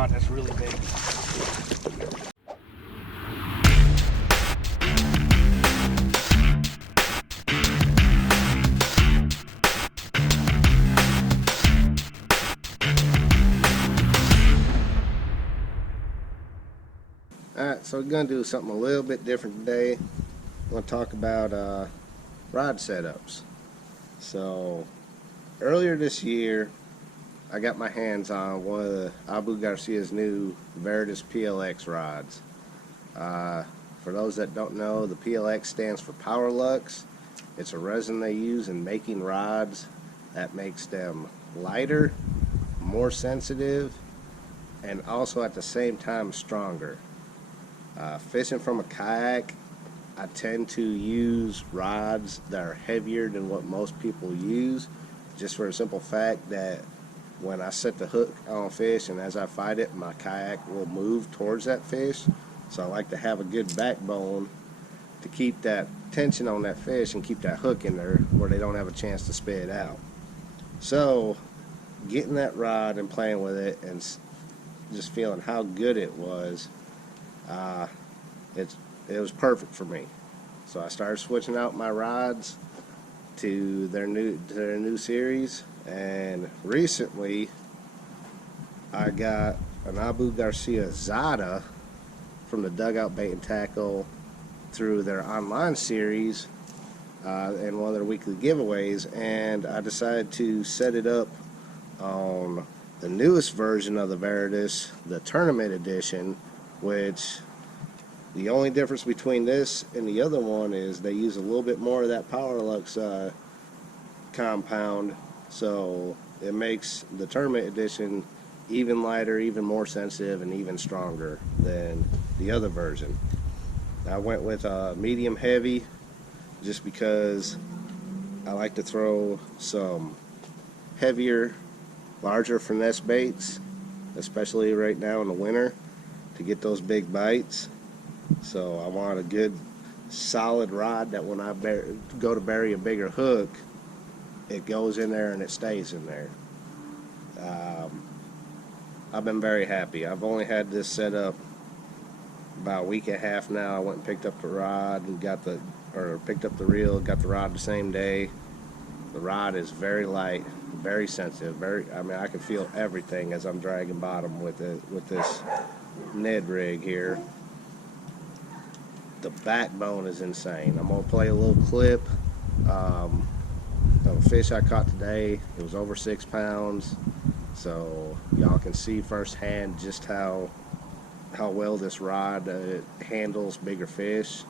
God, that's really big. Alright, so we're going to do something a little bit different today. I'm going to talk about rod setups. So, earlier this year, I got my hands on one of the Garcia's new Veritas PLX rods. For those that don't know, the PLX stands for Power Lux. It's a resin they use in making rods that makes them lighter, more sensitive, and also at the same time stronger. Fishing from a kayak, I tend to use rods that are heavier than what most people use, just for a simple fact that when I set the hook on fish and as I fight it, my kayak will move towards that fish. So I like to have a good backbone to keep that tension on that fish and keep that hook in there where they don't have a chance to spit it out. So getting that rod and playing with it and just feeling how good it was, it was perfect for me. So I started switching out my rods to their new series, and recently I got an Garcia Zada from the Dugout Bait and Tackle through their online series and one of their weekly giveaways, and I decided to set it up on the newest version of the Veritas, the Tournament Edition, which the only difference between this and the other one is they use a little bit more of that Power Lux compound, so it makes the Tournament Edition even lighter, even more sensitive, and even stronger than the other version. I went with medium heavy just because I like to throw some heavier, larger finesse baits, especially right now in the winter, to get those big bites. So I want a good solid rod that when I go to bury a bigger hook, it goes in there and it stays in there. I've been very happy. I've only had this set up about a week and a half now. I went and picked up the rod and picked up the reel, got the rod the same day. The rod is very light, very sensitive. I mean, I can feel everything as I'm dragging bottom with this Ned rig here. The backbone is insane. I'm gonna play a little clip of a fish I caught today. It was over 6 pounds, so y'all can see firsthand just how well this rod handles bigger fish.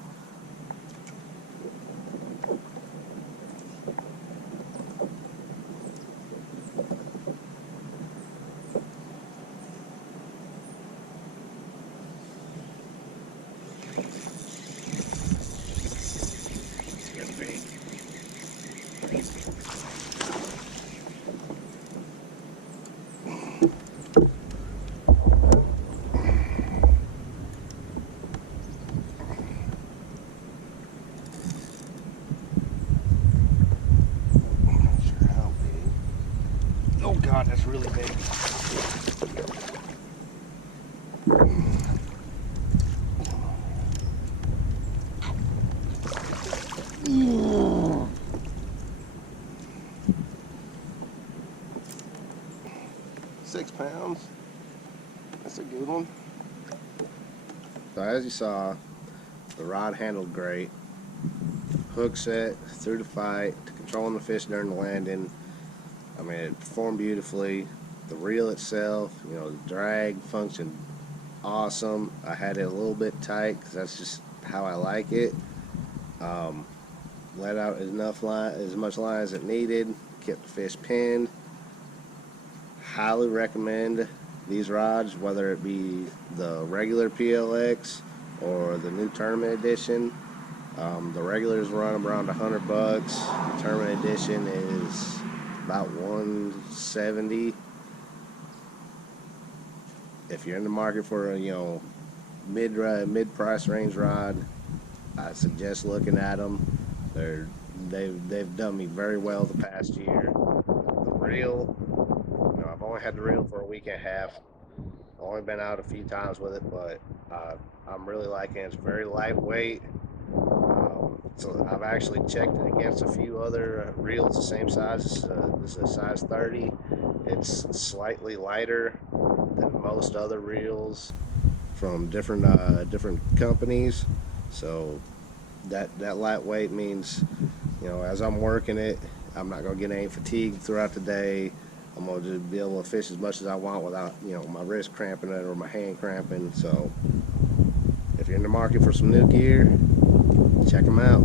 Oh God, that's really big. Ooh. 6 pounds. That's a good one. So as you saw, the rod handled great. Hook set through the fight to controlling the fish during the landing. I mean, it performed beautifully. The reel itself, the drag functioned awesome. I had it a little bit tight because that's just how I like it. Let out as much line as it needed. Kept the fish pinned. Highly recommend these rods, whether it be the regular PLX or the new Tournament Edition. The regulars run around $100. The Tournament Edition is about $170. If you're in the market for a mid price range rod, I suggest looking at them. They've done me very well the past year. The reel, I've only had the reel for a week and a half. Only been out a few times with it, but I'm really liking it. It's very lightweight. So I've actually checked it against a few other reels the same size. This is a size 30. It's slightly lighter than most other reels from different companies. So that lightweight means, as I'm working it, I'm not gonna get any fatigue throughout the day. I'm gonna just be able to fish as much as I want without, my wrist cramping it or my hand cramping. So if you're in the market for some new gear, check them out.